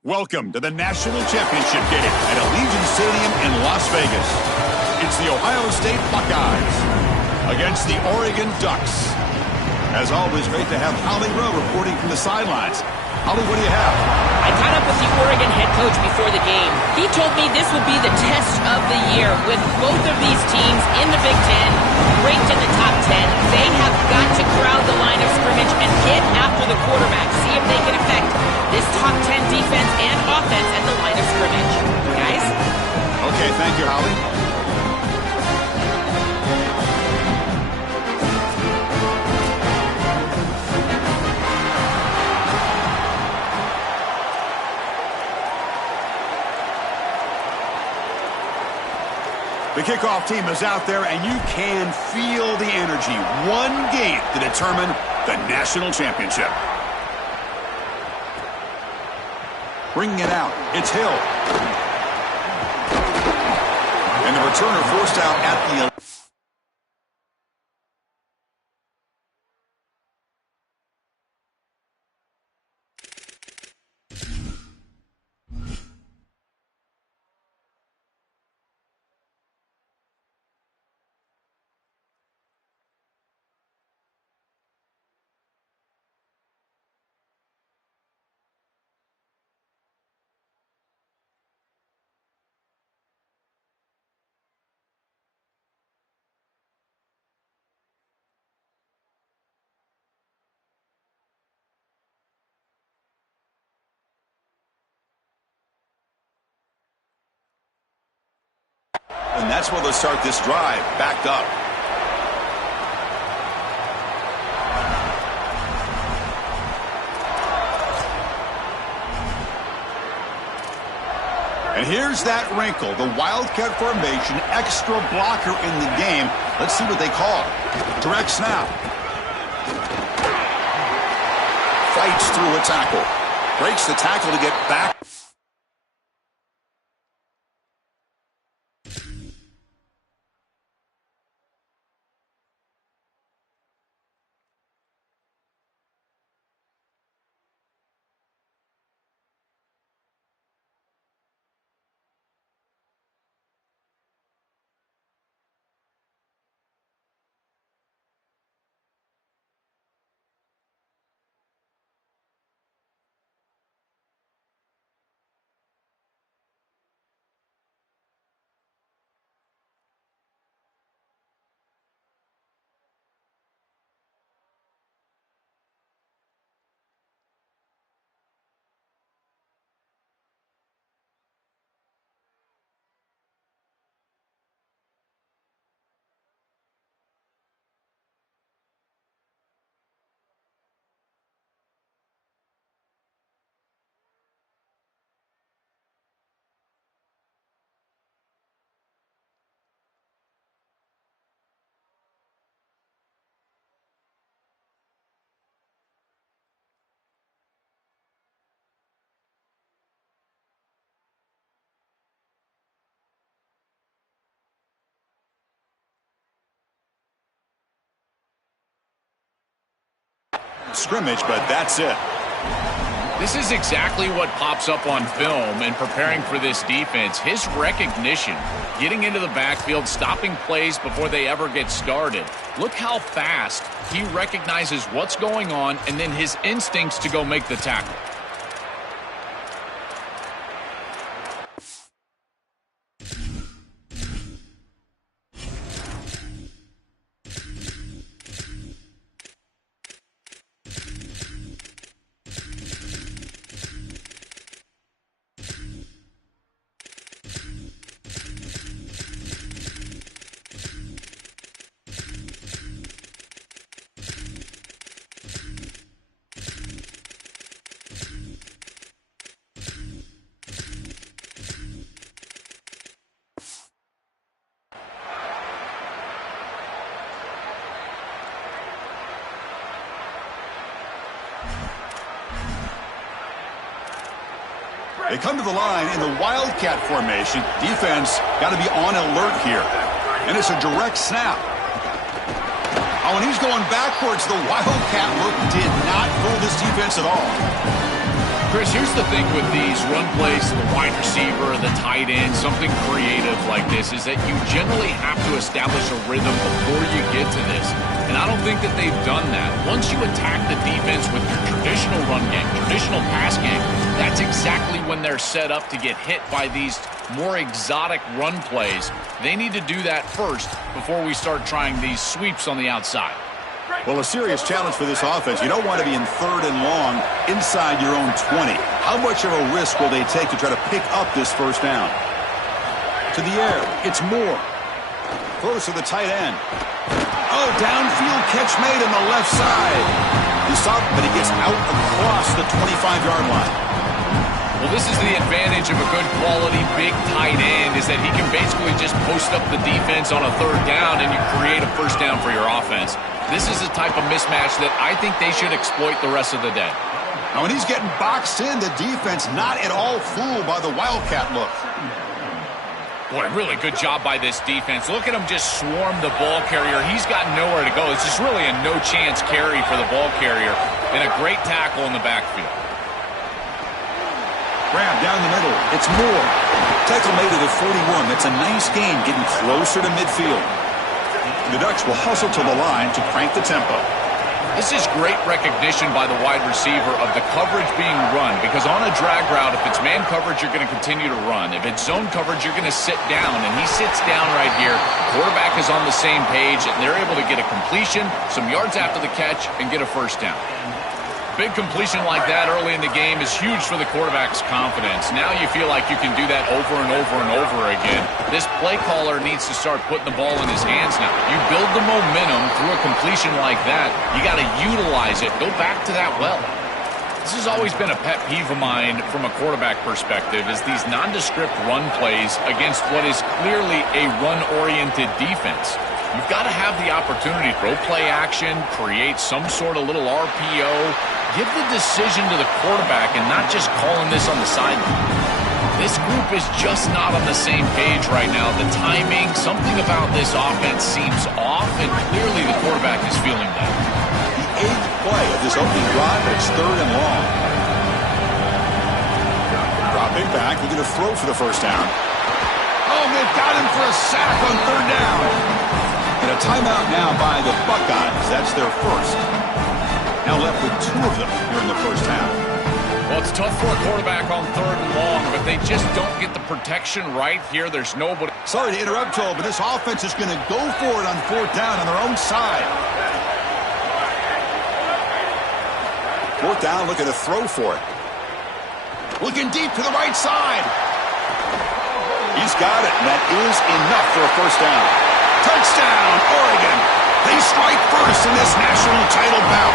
Welcome to the National Championship game at Allegiant Stadium in Las Vegas. It's the Ohio State Buckeyes against the Oregon Ducks. As always, great to have Holly Rowe reporting from the sidelines. Holly, what do you have? I caught up with the Oregon head coach before the game. He told me this would be the test of the year with both of these teams in the Big Ten, ranked in the top 10. They have got to crowd the line of scrimmage and get after the quarterback, see if they can affect this top 10 defense and offense at the line of scrimmage. Guys? Okay, thank you, Holly. The kickoff team is out there, and you can feel the energy. One game to determine the national championship. Bringing it out, it's Hill. And the returner forced out at the... And that's where they'll start this drive, backed up. And here's that wrinkle, the Wildcat formation, extra blocker in the game. Let's see what they call. Direct snap. Fights through a tackle. Breaks the tackle to get back. Scrimmage, but that's it. This is exactly what pops up on film in preparing for this defense. His recognition, getting into the backfield, stopping plays before they ever get started. Look how fast he recognizes what's going on and then his instincts to go make the tackle. They come to the line in the Wildcat formation. Defense got to be on alert here. And it's a direct snap. Oh, and he's going backwards. The Wildcat look did not fool this defense at all. Chris, here's the thing with these run plays, the wide receiver, the tight end, something creative like this is that you generally have to establish a rhythm before you get to this. And I don't think that they've done that. Once you attack the defense with your traditional run game, traditional pass game, that's exactly when they're set up to get hit by these more exotic run plays. They need to do that first before we start trying these sweeps on the outside. Well, a serious challenge for this offense. You don't want to be in 3rd and long inside your own 20. How much of a risk will they take to try to pick up this first down? To the air, it's Moore. Throws to the tight end. Oh, downfield catch made on the left side. He stopped, but he gets out across the 25-yard line. Well, this is the advantage of a good quality big tight end is that he can basically just post up the defense on a 3rd down and you create a first down for your offense. This is the type of mismatch that I think they should exploit the rest of the day. Now, when he's getting boxed in, the defense not at all fooled by the Wildcat look. Boy, really good job by this defense. Look at him just swarm the ball carrier. He's got nowhere to go. It's just really a no-chance carry for the ball carrier and a great tackle in the backfield. Grab down the middle. It's Moore. Tackle made at the 41. That's a nice gain, getting closer to midfield. The Ducks will hustle to the line to crank the tempo. This is great recognition by the wide receiver of the coverage being run, because on a drag route, if it's man coverage, you're going to continue to run. If it's zone coverage, you're going to sit down, and he sits down right here. Quarterback is on the same page, and they're able to get a completion, some yards after the catch, and get a first down. Big completion like that early in the game is huge for the quarterback's confidence. Now you feel like you can do that over and over and over again. This play caller needs to start putting the ball in his hands now. You build the momentum through a completion like that. You got to utilize it. Go back to that well. This has always been a pet peeve of mine from a quarterback perspective is these nondescript run plays against what is clearly a run-oriented defense. You've got to have the opportunity to throw play action, create some sort of little RPO, give the decision to the quarterback and not just calling this on the sideline. This group is just not on the same page right now. The timing, something about this offense seems off, and clearly the quarterback is feeling that. The 8th play of this opening drive, it's 3rd and long. Dropping back, we're going to throw for the first down. Oh, they've got him for a sack on 3rd down. And a timeout now by the Buckeyes. That's their first. Now left with 2 of them here in the first half. Well, it's tough for a quarterback on 3rd and long, but they just don't get the protection right here. There's nobody. Sorry to interrupt, Joel, but this offense is going to go for it on 4th down on their own side. 4th down, looking to throw for it. Looking deep to the right side. He's got it, and that is enough for a first down. Touchdown, Oregon. They strike first in this national title bout.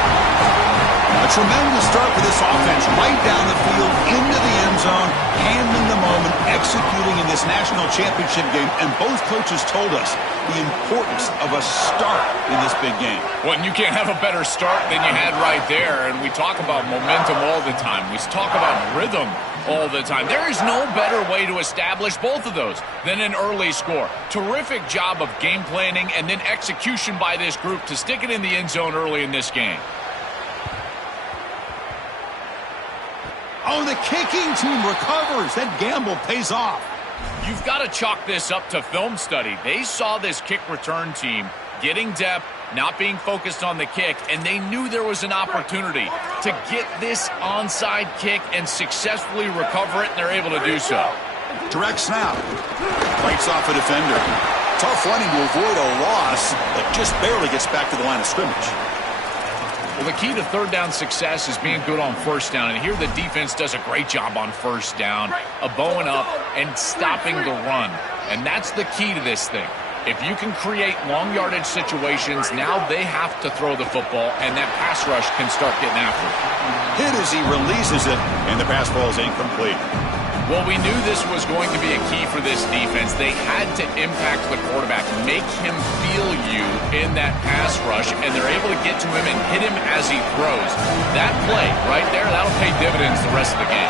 A tremendous start for this offense, right down the field, into the end zone, handling the moment, executing in this national championship game. And both coaches told us the importance of a start in this big game. Well, you can't have a better start than you had right there. And we talk about momentum all the time. We talk about rhythm all the time. There is no better way to establish both of those than an early score. Terrific job of game planning and then execution by this group to stick it in the end zone early in this game. Oh, the kicking team recovers. That gamble pays off. You've got to chalk this up to film study. They saw this kick return team getting depth, not being focused on the kick, and they knew there was an opportunity to get this onside kick and successfully recover it, and they're able to do so. Direct snap. Fights off a defender. Tough running to avoid a loss that just barely gets back to the line of scrimmage. Well, the key to 3rd down success is being good on 1st down, and here the defense does a great job on 1st down, bowing up and stopping the run, and that's the key to this thing. If you can create long yardage situations, now they have to throw the football, and that pass rush can start getting after it. Hit as he releases it, and the pass ball is incomplete. Well, we knew this was going to be a key for this defense. They had to impact the quarterback, make him feel you in that pass rush, and they're able to get to him and hit him as he throws. That play right there, that'll pay dividends the rest of the game.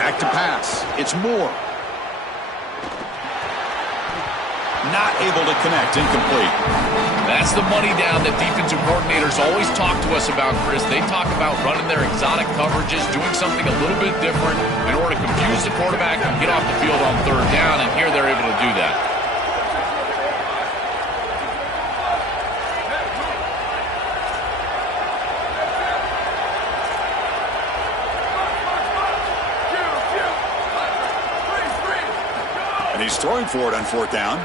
Back to pass. It's Moore. not able to connect, incomplete. That's the money down that defensive coordinators always talk to us about, Chris. They talk about running their exotic coverages, doing something a little bit different in order to confuse the quarterback and get off the field on third down, and here they're able to do that. And he's throwing for it on fourth down.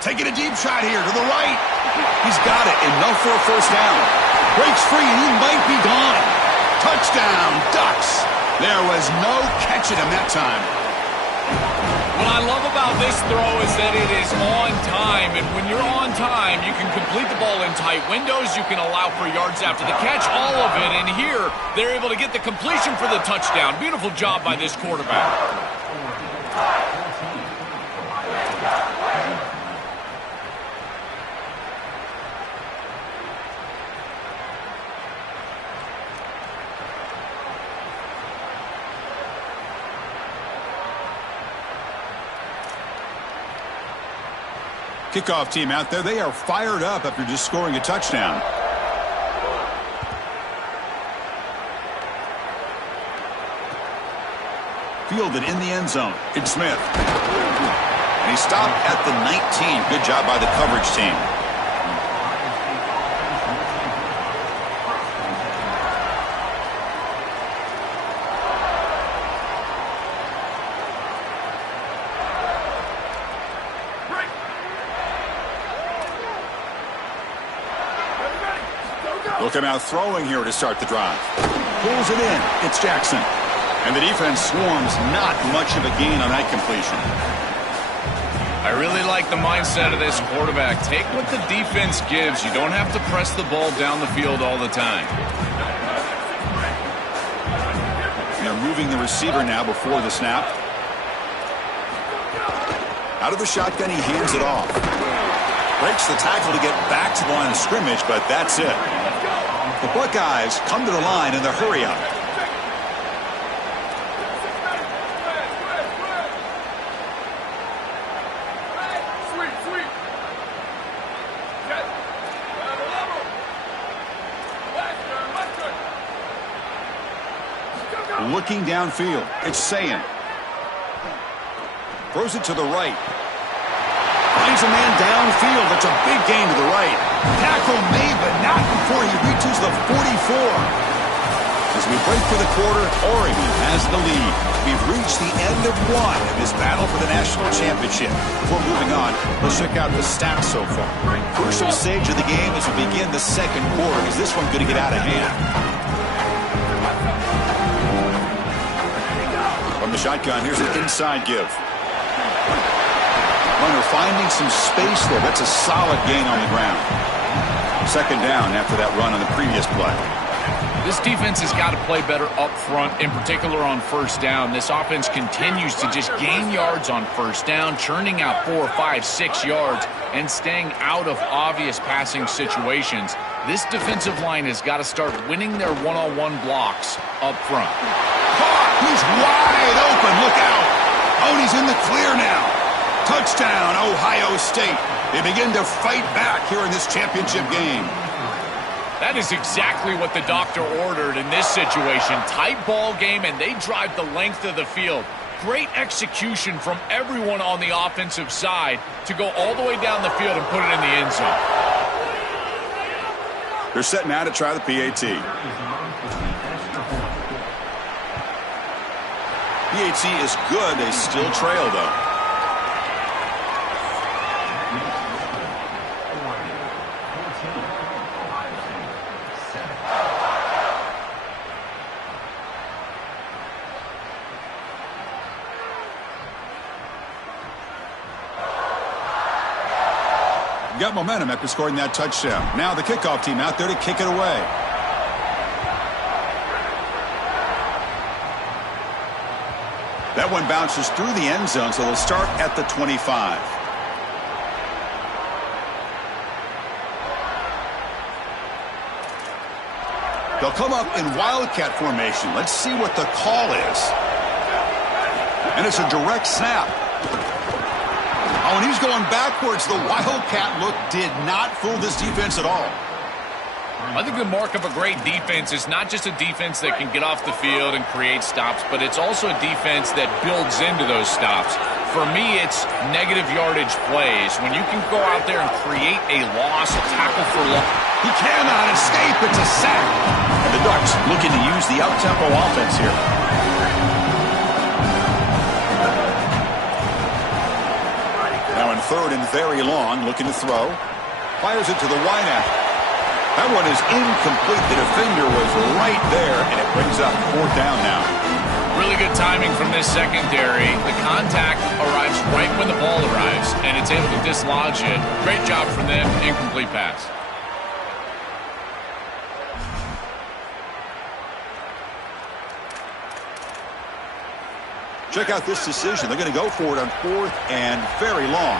Taking a deep shot here to the right. He's got it, enough for a first down. Breaks free, and he might be gone. Touchdown, Ducks. There was no catching him that time. What I love about this throw is that it is on time, and when you're on time, you can complete the ball in tight windows. You can allow for yards after the catch, all of it, and here they're able to get the completion for the touchdown. Beautiful job by this quarterback. Kickoff team out there, they are fired up after just scoring a touchdown. Fielded in the end zone. It's Smith. And he stopped at the 19. Good job by the coverage team. Look him out throwing here to start the drive. Pulls it in. It's Jackson. And the defense swarms. Not much of a gain on that completion. I really like the mindset of this quarterback. Take what the defense gives. You don't have to press the ball down the field all the time. They're moving the receiver now before the snap. Out of the shotgun, he hands it off. Breaks the tackle to get back to the line of scrimmage, but that's it. The Buckeyes come to the line in the hurry-up. Looking downfield, it's Sayin. Throws it to the right. Finds a man downfield. That's a big gain to the right. Tackle made, but not before he reaches the 44. As we break for the quarter, Oregon has the lead. We've reached the end of one in this battle for the national championship. Before moving on, let's check out the stats so far. Crucial stage of the game as we begin the second quarter. Is this one going to get out of hand? From the shotgun, here's an inside give. Runner finding some space there. That's a solid gain on the ground. Second down after that run on the previous play. This defense has got to play better up front, in particular on first down. This offense continues to just gain yards on first down, churning out 4, 5, 6 yards, and staying out of obvious passing situations. This defensive line has got to start winning their one-on-one blocks up front. Caught! He's wide open. Look out. Oh, he's in the clear now. Touchdown, Ohio State. They begin to fight back here in this championship game. That is exactly what the doctor ordered in this situation. Tight ball game, and they drive the length of the field. Great execution from everyone on the offensive side to go all the way down the field and put it in the end zone. They're setting out to try the PAT. PAT is good. They still trail, though. Got momentum after scoring that touchdown. Now the kickoff team out there to kick it away. That one bounces through the end zone, so they'll start at the 25. They'll come up in Wildcat formation. Let's see what the call is. And it's a direct snap. Oh, and he's going backwards. The Wildcat look did not fool this defense at all. I think the mark of a great defense is not just a defense that can get off the field and create stops, but it's also a defense that builds into those stops. For me, it's negative yardage plays. When you can go out there and create a loss, a tackle for loss. He cannot escape. It's a sack. And the Ducks looking to use the up-tempo offense here. Now in third and very long, looking to throw. Fires it to the wideout. That one is incomplete. The defender was right there, and it brings up fourth down now. Really good timing from this secondary. The contact arrives right when the ball arrives, and it's able to dislodge it. Great job from them. Incomplete pass. Check out this decision. They're going to go for it on fourth and very long.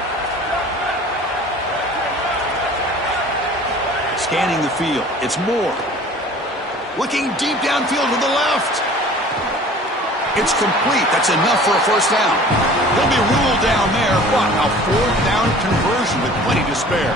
Scanning the field. It's Moore. Looking deep downfield to the left. It's complete. That's enough for a first down. He'll be ruled down there, but a fourth down conversion with plenty to spare.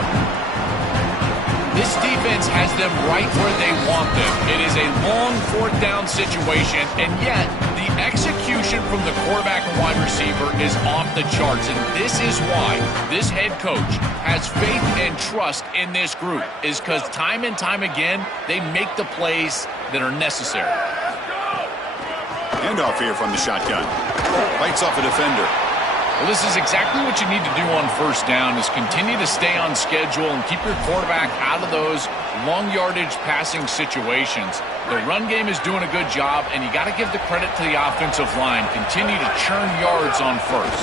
This defense has them right where they want them. It is a long fourth down situation, and yet the execution from the quarterback and wide receiver is off the charts, and this is why this head coach has faith and trust in this group, is because time and time again, they make the plays that are necessary. Handoff here from the shotgun. Fights off a defender. Well, this is exactly what you need to do on first down, is continue to stay on schedule and keep your quarterback out of those long yardage passing situations. The run game is doing a good job, and you got to give the credit to the offensive line. Continue to churn yards on first.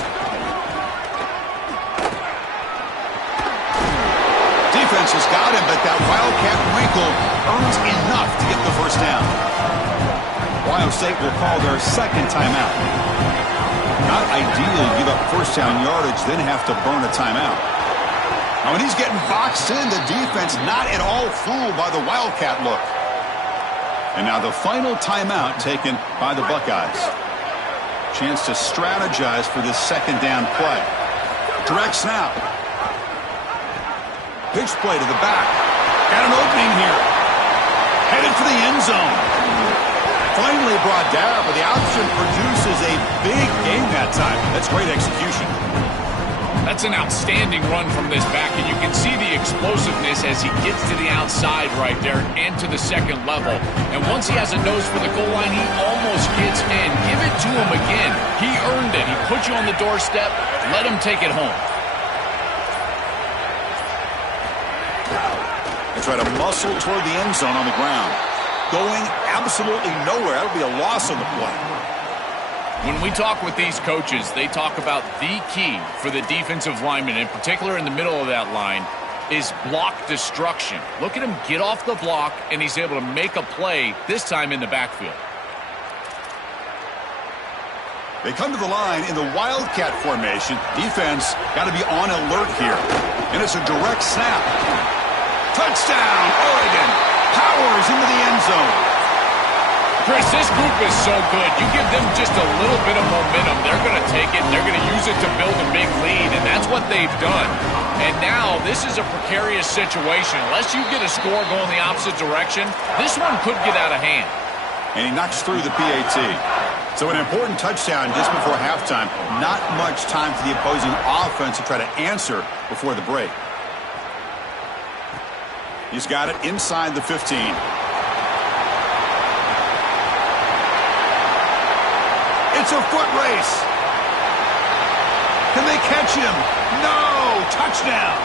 Defense has got him, but that Wildcat wrinkle earns enough to get the first down. Ohio State will call their second timeout. Not ideal to give up first down yardage, then have to burn a timeout. Now when he's getting boxed in, the defense not at all fooled by the Wildcat look. And now the final timeout taken by the Buckeyes. Chance to strategize for this second down play. Direct snap. Pitch play to the back. Got an opening here. Headed for the end zone. Finally brought down, but the option produces a big game that time. That's great execution. That's an outstanding run from this back, and you can see the explosiveness as he gets to the outside right there and to the second level. And once he has a nose for the goal line, he almost gets in. Give it to him again. He earned it. He put you on the doorstep. Let him take it home. They try to muscle toward the end zone on the ground. Going absolutely nowhere. That would be a loss on the play. When we talk with these coaches, they talk about the key for the defensive lineman, in particular in the middle of that line, is block destruction. Look at him get off the block, and he's able to make a play, this time in the backfield. They come to the line in the Wildcat formation. Defense got to be on alert here. And it's a direct snap. Touchdown, Oregon. Powers into the end zone. Chris, this group is so good. You give them just a little bit of momentum, they're going to take it, and they're going to use it to build a big lead, and that's what they've done. And now this is a precarious situation. Unless you get a score going the opposite direction, this one could get out of hand. And he knocks through the PAT. So an important touchdown just before halftime. Not much time for the opposing offense to try to answer before the break. He's got it inside the 15. It's a foot race. Can they catch him? No! Touchdown!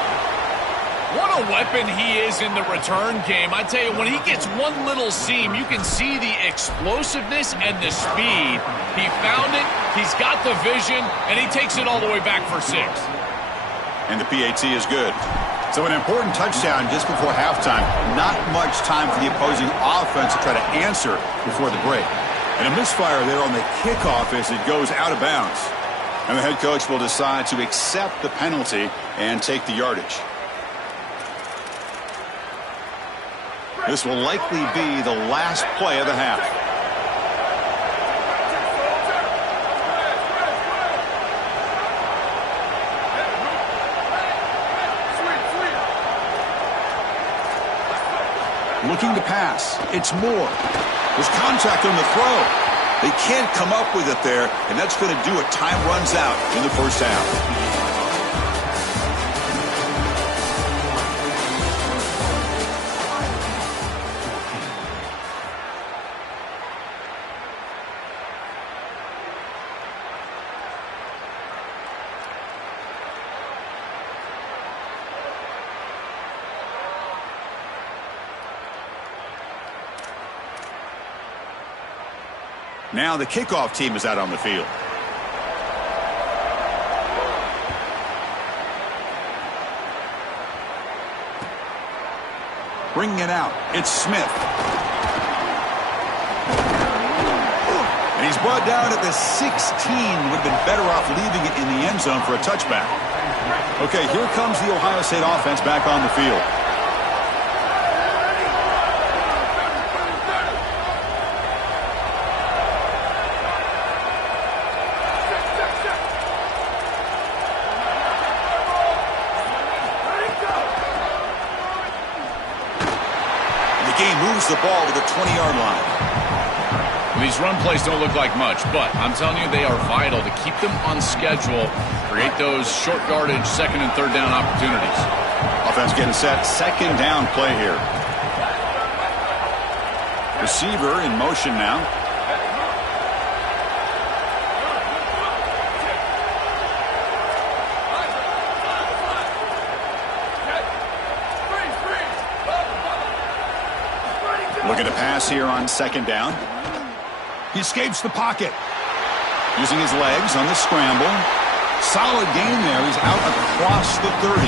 What a weapon he is in the return game. I tell you, when he gets one little seam, you can see the explosiveness and the speed. He found it, he's got the vision, and he takes it all the way back for 6. And the PAT is good. So an important touchdown just before halftime. Not much time for the opposing offense to try to answer before the break. And a misfire there on the kickoff as it goes out of bounds. And the head coach will decide to accept the penalty and take the yardage. This will likely be the last play of the half. Looking to pass. It's Moore. There's contact on the throw. They can't come up with it there, and that's going to do it. Time runs out in the first half. Now the kickoff team is out on the field. Bringing it out, it's Smith. And he's brought down at the 16. Would have been better off leaving it in the end zone for a touchback. Okay, here comes the Ohio State offense back on the field. The ball to the 20-yard line. Well, these run plays don't look like much, but I'm telling you, they are vital to keep them on schedule, create those short yardage second and third down opportunities. Offense getting set. Second down play here. Receiver in motion now. Looking to pass here on second down. He escapes the pocket. Using his legs on the scramble. Solid gain there. He's out across the 30.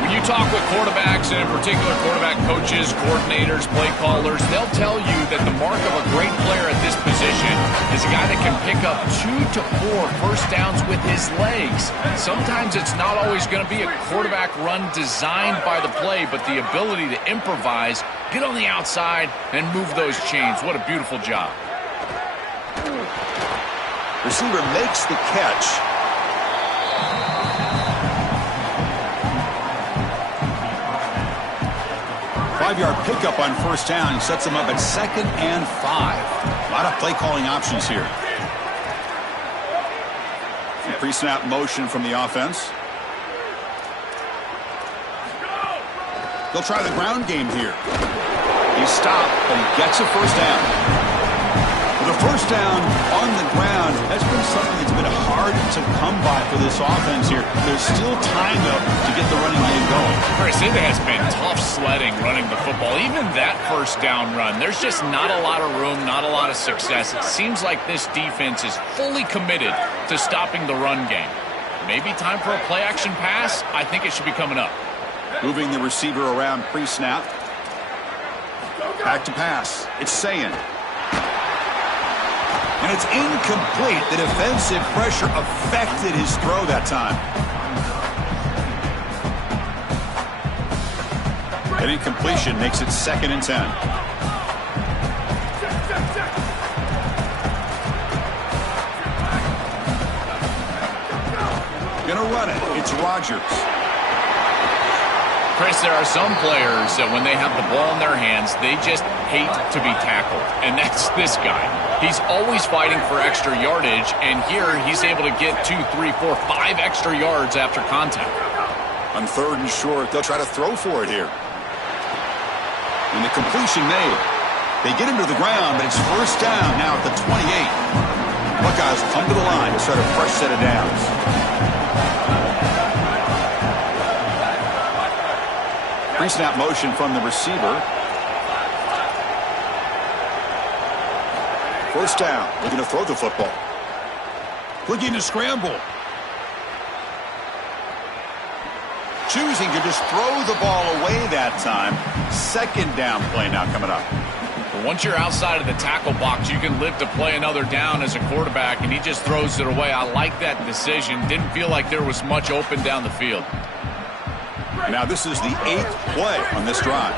When you talk with quarterbacks, and in particular quarterback coaches, coordinators, play callers, they'll tell you that the mark of a great player at this position is a guy that can pick up 2 to 4 first downs with his legs. Sometimes it's not always going to be a quarterback run designed by the play, but the ability to improvise, get on the outside, and move those chains. What a beautiful job. Receiver makes the catch. Five-yard pickup on first down. Sets them up at 2nd and 5. A lot of play calling options here. Pre-snap motion from the offense. They'll try the ground game here. He's stopped, but he gets a first down. The first down on the ground has been something that's been hard to come by for this offense here. There's still time, though, to get the running game going. Chris, it has been tough sledding running the football. Even that first down run, there's just not a lot of room, not a lot of success. It seems like this defense is fully committed to stopping the run game. Maybe time for a play-action pass? I think it should be coming up. Moving the receiver around pre-snap. Back to pass. It's Sayin. And it's incomplete. The defensive pressure affected his throw that time. An incompletion makes it 2nd and 10. Gonna run it. It's Rodgers. Chris, there are some players that when they have the ball in their hands, they just hate to be tackled. And that's this guy. He's always fighting for extra yardage, and here he's able to get 2, 3, 4, 5 extra yards after contact. On 3rd and short, they'll try to throw for it here. And the completion made. They get him to the ground, but it's first down now at the 28. Buckeyes come to the line to start a fresh set of downs. Pre-snap motion from the receiver. First down. Looking to throw the football. Looking to scramble. Choosing to just throw the ball away that time. 2nd down play now coming up. But once you're outside of the tackle box, you can live to play another down as a quarterback, and he just throws it away. I like that decision. Didn't feel like there was much open down the field. Now this is the 8th play on this drive.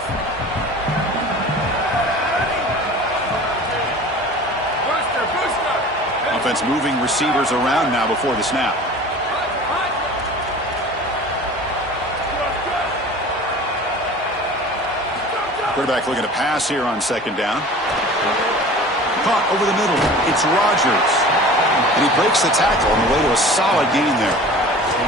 Offense moving receivers around now before the snap. Quarterback looking to pass here on second down. Caught over the middle. It's Rodgers. And he breaks the tackle on the way to a solid gain there.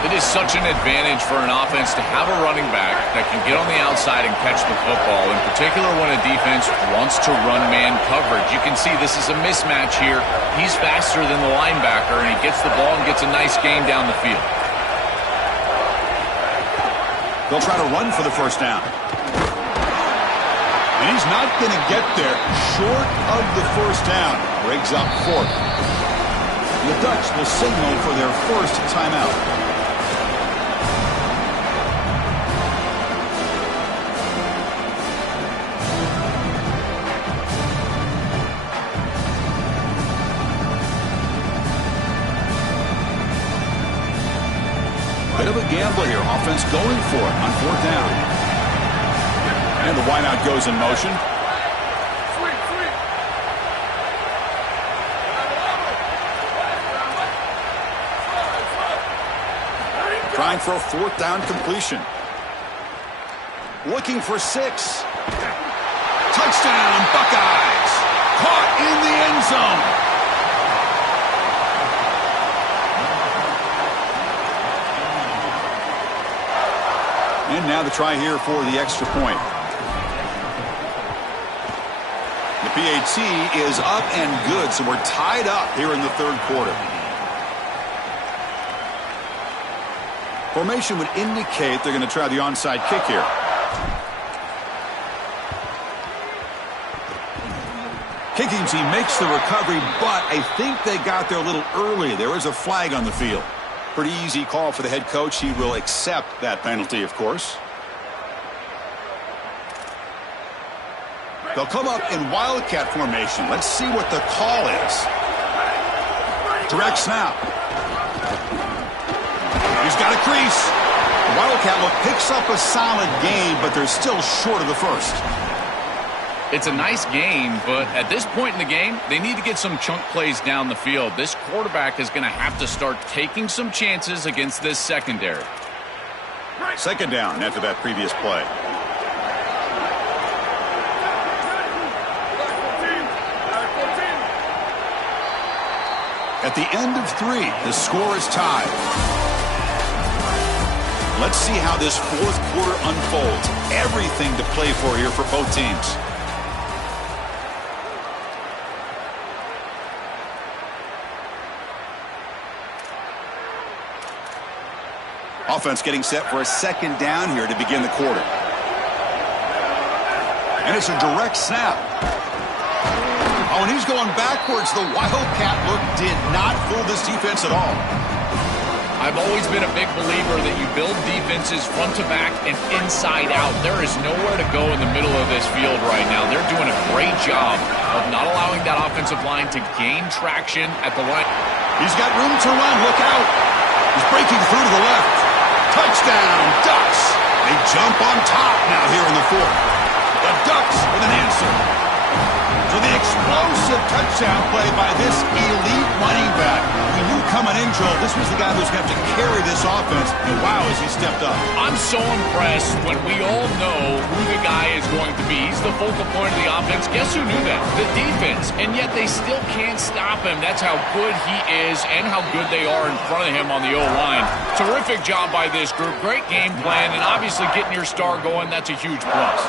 It is such an advantage for an offense to have a running back that can get on the outside and catch the football, in particular when a defense wants to run man coverage. You can see this is a mismatch here. He's faster than the linebacker, and he gets the ball and gets a nice gain down the field. They'll try to run for the first down. And he's not going to get there short of the first down. Briggs up 4th. The Ducks will signal for their first timeout. Bit of a gamble here. Offense going for it on 4th down. And the wideout goes in motion. Trying for a 4th down completion. Looking for 6. Touchdown, Buckeyes! Caught in the end zone. And now the try here for the extra point. The PAT is up and good, so we're tied up here in the 3rd quarter. Formation would indicate they're going to try the onside kick here. Kicking team makes the recovery, but I think they got there a little early. There is a flag on the field. Pretty easy call for the head coach. He will accept that penalty, of course. They'll come up in Wildcat formation. Let's see what the call is. Direct snap. He's got a crease. The Wildcat look picks up a solid gain, but they're still short of the first. It's a nice gain, but at this point in the game, they need to get some chunk plays down the field. This quarterback is going to have to start taking some chances against this secondary. Second down after that previous play. At the end of 3, the score is tied. Let's see how this 4th quarter unfolds. Everything to play for here for both teams. Offense getting set for a second down here to begin the quarter. And it's a direct snap. Oh, and he's going backwards. The Wildcat look did not fool this defense at all. I've always been a big believer that you build defenses front to back and inside out. There is nowhere to go in the middle of this field right now. They're doing a great job of not allowing that offensive line to gain traction at the line. He's got room to run. Look out. He's breaking through to the left. Touchdown, Ducks. They jump on top now here in the 4th. The Ducks with an answer. So the explosive touchdown play by this elite running back. We knew coming in, Joel, this was the guy who's going to have to carry this offense. And wow, has he stepped up. I'm so impressed when we all know who the guy is going to be. He's the focal point of the offense. Guess who knew that? The defense. And yet they still can't stop him. That's how good he is and how good they are in front of him on the O-line. Terrific job by this group. Great game plan. And obviously getting your star going, that's a huge plus.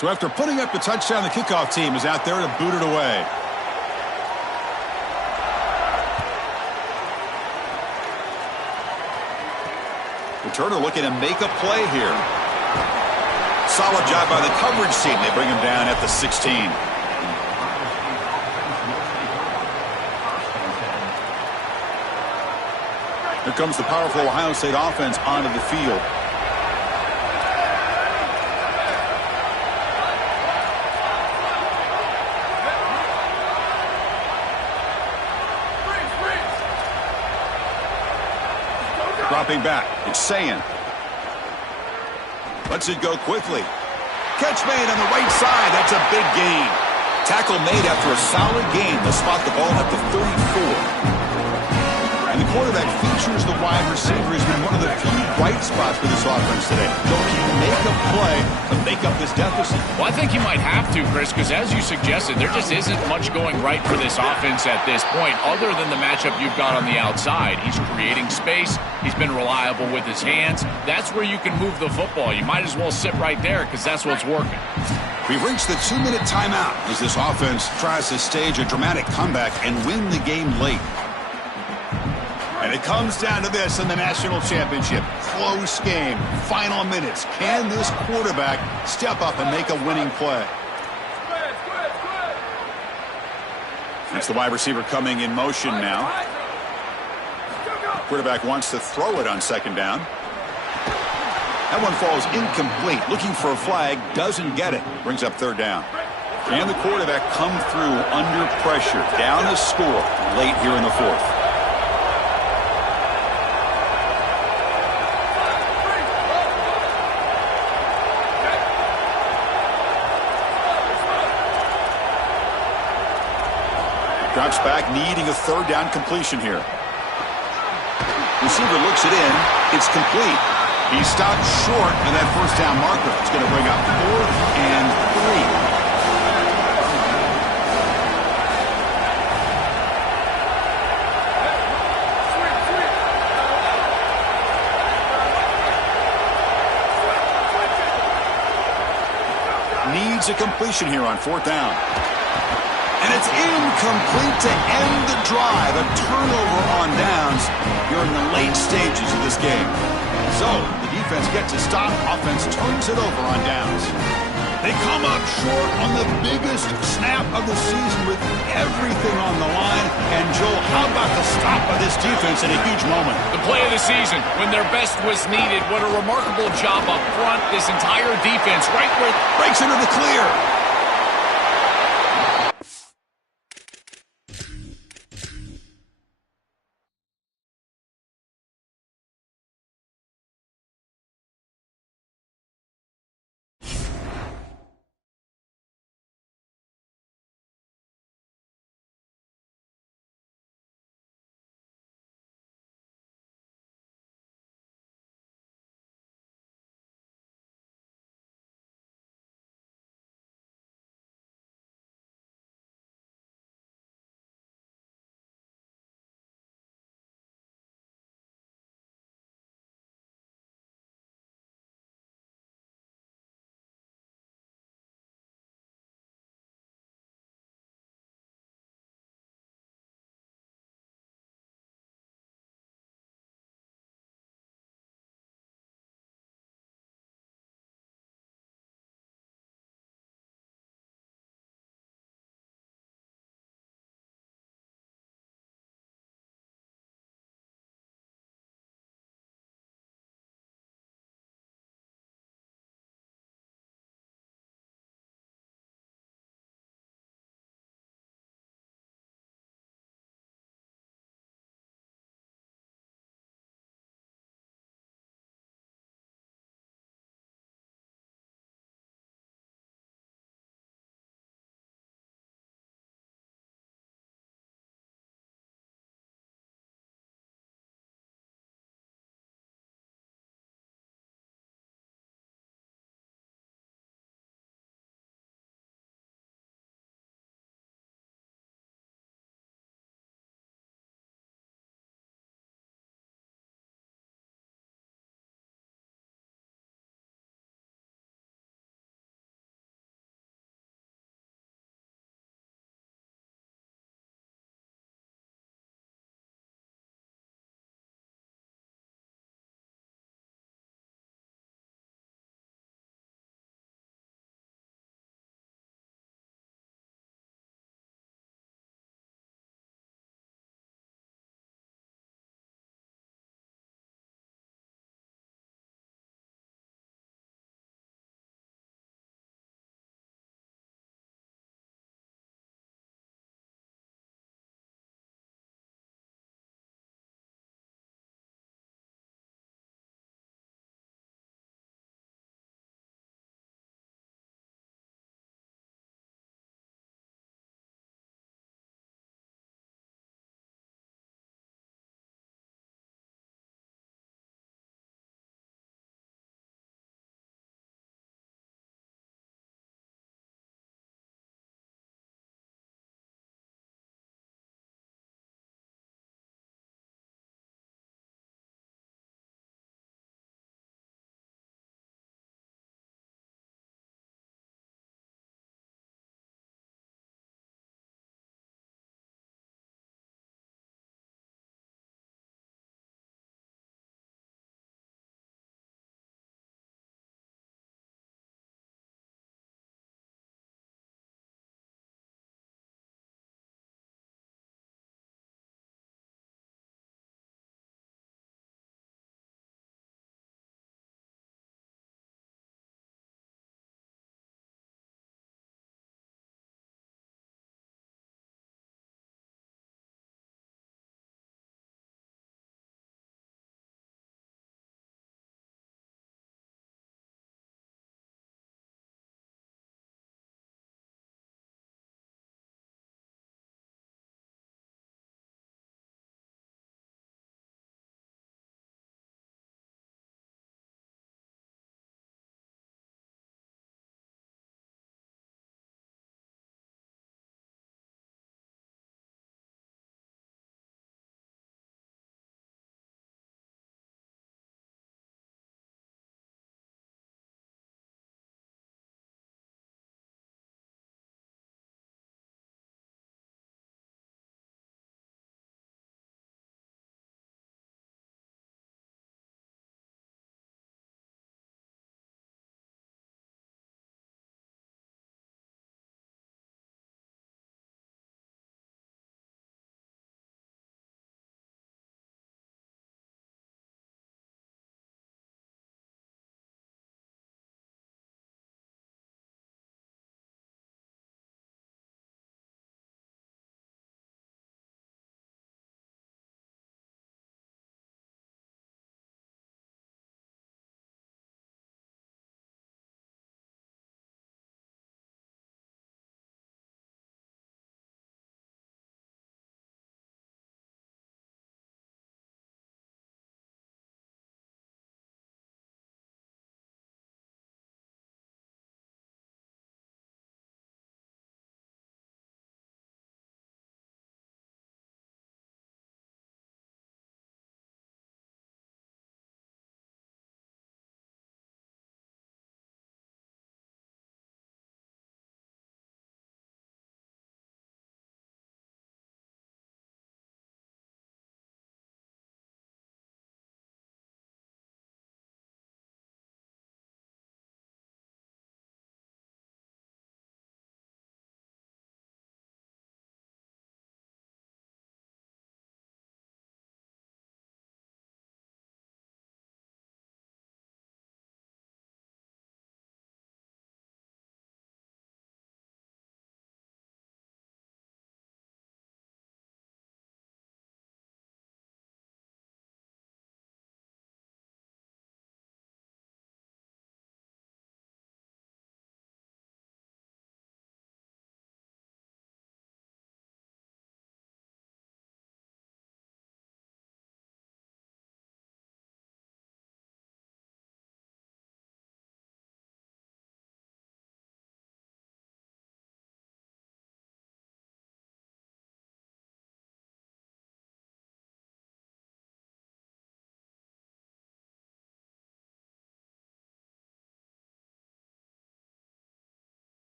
So after putting up the touchdown, the kickoff team is out there to boot it away. Returner looking to make a play here. Solid job by the coverage team. They bring him down at the 16. Here comes the powerful Ohio State offense onto the field. Dropping back. It's Sayin. Lets it go quickly. Catch made on the right side. That's a big gain. Tackle made after a solid gain. They'll spot the ball at the 34. And the quarterback features the wide receiver has been one of the few bright spots for this offense today. Don't even make a play to make up this deficit. Well, I think you might have to, Chris, because as you suggested, there just isn't much going right for this offense at this point other than the matchup you've got on the outside. He's creating space. He's been reliable with his hands. That's where you can move the football. You might as well sit right there because that's what's working. We've reached the 2-minute timeout as this offense tries to stage a dramatic comeback and win the game late. And it comes down to this in the national championship. Close game. Final minutes. Can this quarterback step up and make a winning play? It's the wide receiver coming in motion now. Quarterback wants to throw it on second down. That one falls incomplete. Looking for a flag. Doesn't get it. Brings up third down. Can the quarterback come through under pressure? Down a score late here in the fourth. Drops back, needing a third down completion here. Receiver looks it in. It's complete. He stopped short of that first down marker. It's going to bring up 4th and 3. Needs a completion here on 4th down. And it's incomplete to end the drive. A turnover on downs here in the late stages of this game. So, the defense gets a stop. Offense turns it over on downs. They come up short on the biggest snap of the season with everything on the line. And, Joel, how about the stop of this defense in a huge moment? The play of the season when their best was needed. What a remarkable job up front. This entire defense right where breaks into the clear.